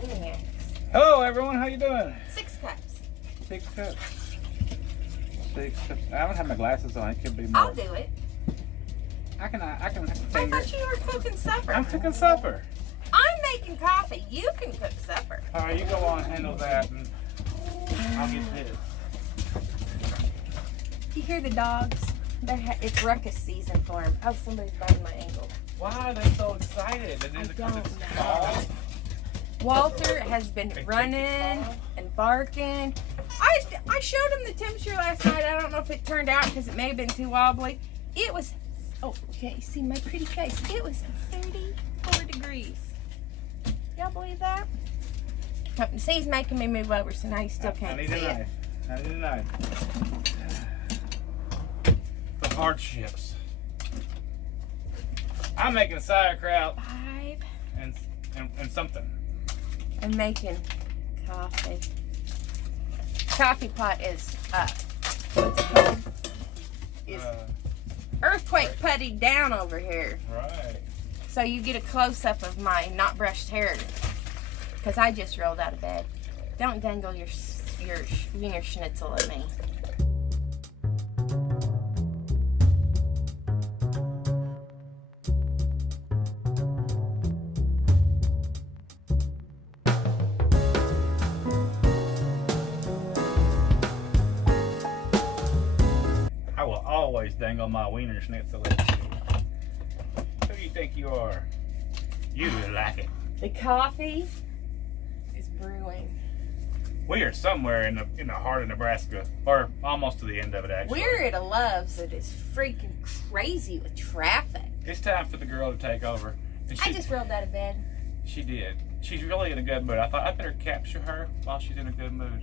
maniacs. Hello everyone, how you doing? 6 cups. 6 cups. 6 cups. I don't have my glasses on. It could be more. I'll do it. I can I finger. thought you were cooking supper. I'm cooking supper. I'm making coffee. You can cook supper. All right, you go on and handle that, and I'll get this. You hear the dogs? It's ruckus season for them. Oh, somebody's biting my ankle. Why are they so excited? And I then because don't it's know. fall? Walter has been running and barking. I showed him the temperature last night. I don't know if it turned out because it may have been too wobbly. It was, oh, okay, see my pretty face. It was 34 degrees. Y'all believe that? See, he's making me move over, so now you still can't see it. I need a knife. The hardships. I'm making sauerkraut 5. and something. I'm making coffee. Coffee pot is what's it called? Is earthquake putty down over here. Right. So you get a close up of my not brushed hair, because I just rolled out of bed. Don't dangle your Wiener Schnitzel at me. I will always dangle my Wiener Schnitzel at you. Who do you think you are? You like it. The coffee is brewing. We are somewhere in the heart of Nebraska, or almost to the end of it, actually. We're at a Love's that is freaking crazy with traffic. It's time for the girl to take over. And I just rolled out of bed. She did. She's really in a good mood. I thought I better capture her while she's in a good mood.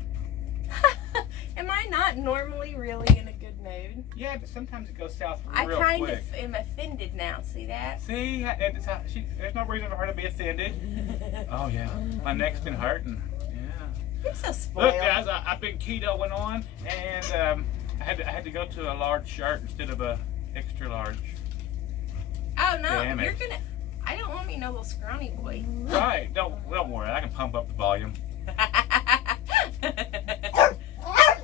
Am I not normally really in a good mood? Yeah, but sometimes it goes south I real kind quick. of am offended now. See that? See, there's no reason for her to be offended. Oh yeah, my neck's been hurting. Yeah. You're so spoiled. Look, guys, I've been ketoing on, and I had to go to a large shirt instead of a extra large. Oh no, Damn it. you're gonna. I don't want me no little scrawny boy. Right? Don't worry. I can pump up the volume.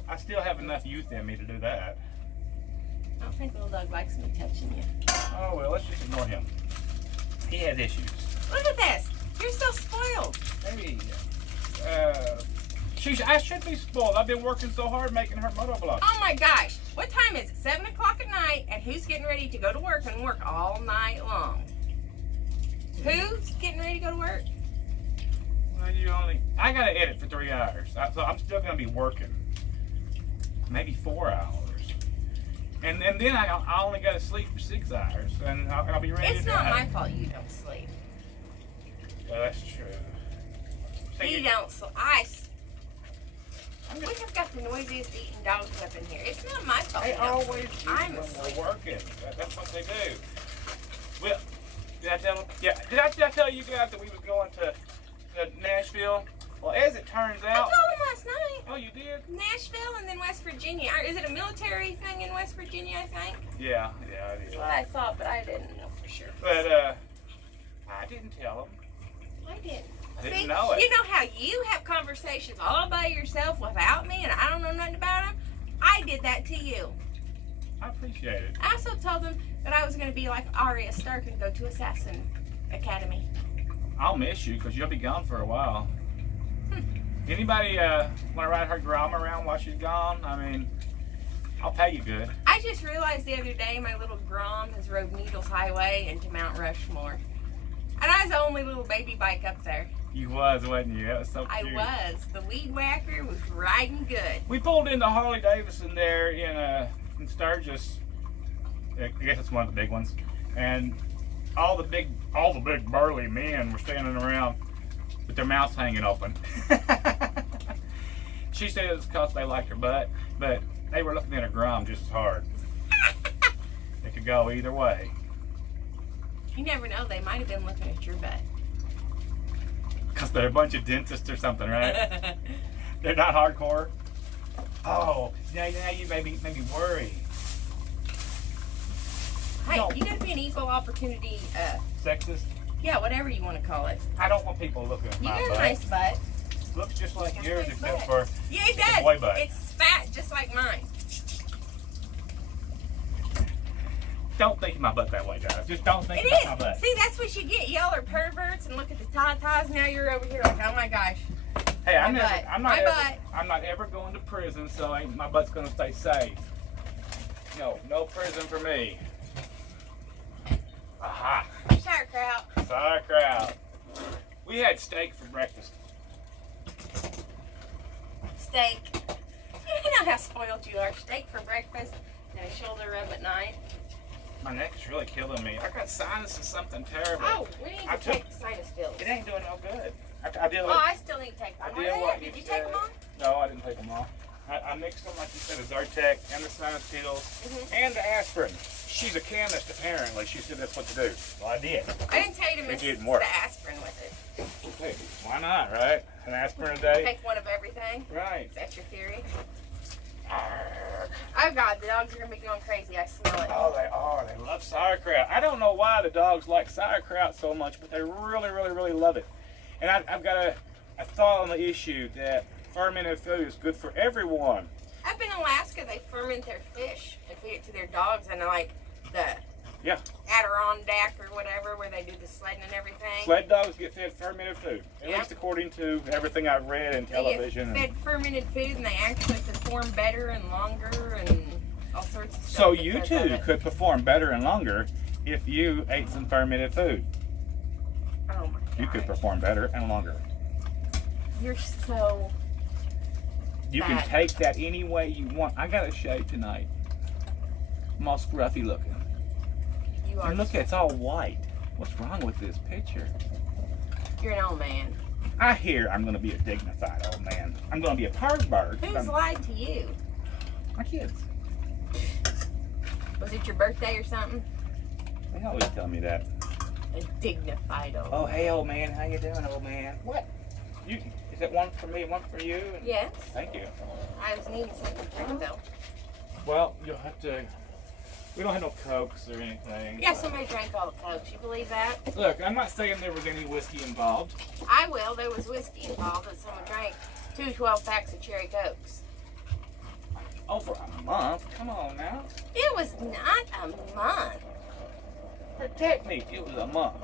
I still have enough youth in me to do that. I don't think little dog likes me touching you. Oh well, let's just ignore him. He has issues. Look at this. You're so spoiled. Maybe. I should be spoiled. I've been working so hard making her motovlog. Oh my gosh. What time is it? 7 o'clock at night, and who's getting ready to go to work and work all night long? Who's getting ready to go to work? Well, I gotta edit for 3 hours, so I'm still gonna be working. Maybe 4 hours, and then I only gotta sleep for 6 hours, and I'll be ready. It's not my fault you don't sleep. Well, that's true. You don't sleep. We have got the noisiest eating dogs up in here. It's not my fault. They you don't always sleep. do I'm when asleep. we're working. That's what they do. Well, did I tell them? Yeah. Did I tell you guys that we was going to Nashville? Well, as it turns I out. told him last night. Oh, you did? Nashville and then West Virginia. Is it a military thing in West Virginia, I think? Yeah, it is. That's what I thought, but I didn't know for sure. But I didn't tell them. I didn't. I didn't See, know it. you know how you have conversations all by yourself without me and I don't know nothing about them? I did that to you. I appreciate it. I also told them that I was going to be like Arya Stark and go to Assassin Academy. I'll miss you because you'll be gone for a while. Anybody want to ride her grandma around while she's gone? I mean, I'll pay you good. I just realized the other day my little Grom has rode Needles Highway into Mount Rushmore. And I was the only little baby bike up there. You was, wasn't you? That was so I cute. was. The weed whacker was riding good. We pulled into Harley Davidson there in Sturgis. I guess it's one of the big ones. And all the big burly men were standing around with their mouths hanging open. She said it's because they liked her butt, but they were looking at her grum just as hard. It could go either way. You never know. They might have been looking at your butt. Because they're a bunch of dentists or something, right? They're not hardcore. Oh, now you made me worry. Hey, you gotta be an equal opportunity. Sexist? Yeah, whatever you want to call it. I don't want people looking at You my got a butt. nice butt. Looks just like Got a yours, nice except butt. for Yeah, it the does. boy butt. It's fat, just like mine. Don't think of my butt that way, guys. Just don't think It about is. my butt. See, that's what you get. Y'all are perverts and look at the tatas. Now you're over here like, oh my gosh. Hey, I'm My never, butt. I'm My not ever, butt. I'm not ever going to prison, so my butt's gonna stay safe. No prison for me. Aha, Sauerkraut. sauerkraut. We had steak for breakfast. Steak. You know how spoiled you are. Steak for breakfast and a shoulder rub at night. My neck is really killing me. I got sinus or something terrible. Oh, we need to take sinus pills. It ain't doing no good. I did Oh, what, I still need to take them. I did what Did you take said. them all? No, I didn't take them all. I mixed them like you said, the Zyrtec and the sinus pills and the aspirin. She's a chemist apparently. She said that's what to do. Well, I did. I didn't tell you to mix didn't the work. aspirin with it. Hey, why not, right? An aspirin a day? Take one of everything. Right. Is that your theory? Oh God, the dogs are gonna be going crazy. I smell it. Oh, they are. They love sauerkraut. I don't know why the dogs like sauerkraut so much, but they really love it. And I've got a thought on the issue that fermented food is good for everyone. Up in Alaska, they ferment their fish and feed it to their dogs, and like the Adirondack or whatever, where they do the sledding and everything. Sled dogs get fed fermented food, at Yep. least according to everything I've read in television. They get fed fermented food, and they actually perform better and longer and all sorts of stuff. So you because of too it. could perform better and longer if you ate some fermented food. Oh my God. You could perform better and longer. You're so. You can Bad. take that any way you want. I got a shave tonight. I'm all scruffy looking. You are. And look, it's all white. What's wrong with this picture? You're an old man. I hear I'm going to be a dignified old man. I'm going to be a pervert. Who's lied to you? My kids. Was it your birthday or something? They always tell me that. A dignified old. Oh, hey, old man. How you doing, old man? What? Is it one for me, one for you? And Yes. Thank you. I was needing something to drink though. Well, you'll have to. We don't have no Cokes or anything. Yeah, somebody drank all the Cokes. You believe that? Look, I'm not saying there was any whiskey involved. I will. There was whiskey involved, and someone drank 2 12-packs of cherry Cokes. Over a month? Come on now. It was not a month. Protect me. It was a month.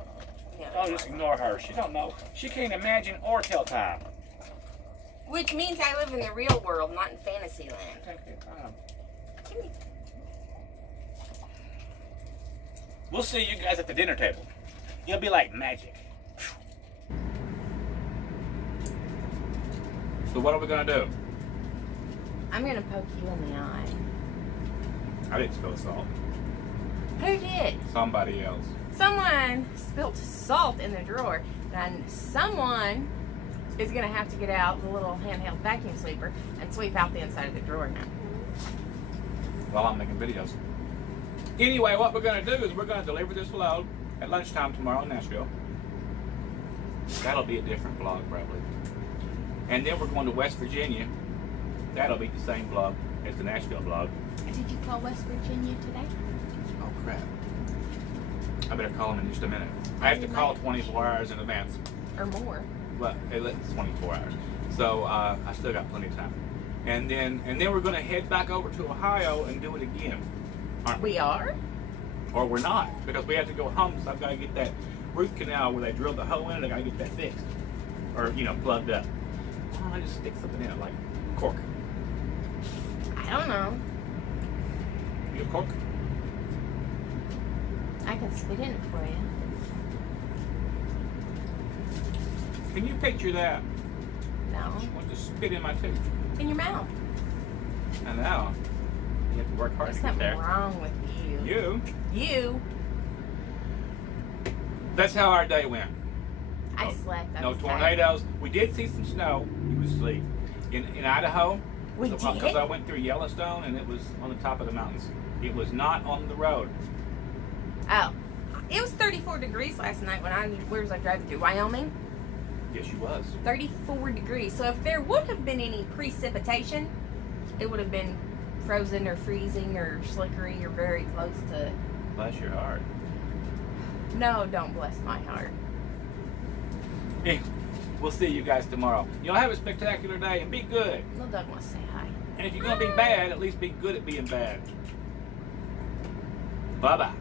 Yeah, Don't just ignore her. She don't know. She can't imagine or tell time. which means I live in the real world, not in fantasy land. Take your time. Give me. We'll see you guys at the dinner table. It'll be like magic. So what are we gonna do? I'm gonna poke you in the eye. I didn't spill salt. Who did? Somebody else. Someone spilled salt in the drawer, and someone is gonna have to get out the little handheld vacuum sweeper and sweep out the inside of the drawer now. While I'm making videos. Anyway, what we're gonna do is we're gonna deliver this load at lunchtime tomorrow in Nashville. That'll be a different vlog probably. And then we're going to West Virginia. That'll be the same vlog as the Nashville vlog. Did you call West Virginia today? Oh crap. I better call them in just a minute. I have to call 24 hours in advance. Or more? Well, it's 24 hours. So I still got plenty of time. And then we're gonna head back over to Ohio and do it again. Aren't we? We are? Or we're not, because we have to go home, so I've got to get that root canal where they drilled the hole in it. I got to get that fixed, or plugged up. Why don't I just stick something in it, like cork? I don't know. You a cork? I can spit in it for you. Can you picture that? No. She wants to spit in my tooth, In your mouth. and now you have to work hard There's to get something there. wrong with you. You. That's how our day went. I slept. I No was tornadoes. We did see some snow. You was asleep. In Idaho, We because did? I went through Yellowstone and it was on the top of the mountains. It was not on the road. Oh. It was 34 degrees last night where was I driving to? Wyoming? Yes, you was. 34 degrees. So if there would have been any precipitation, it would have been frozen or freezing or slickery or very close to. Bless your heart. No, don't bless my heart. We'll see you guys tomorrow. Y'all have a spectacular day and be good. Little Doug wants to say hi. And if you're gonna be bad, at least be good at being bad. Bye-bye.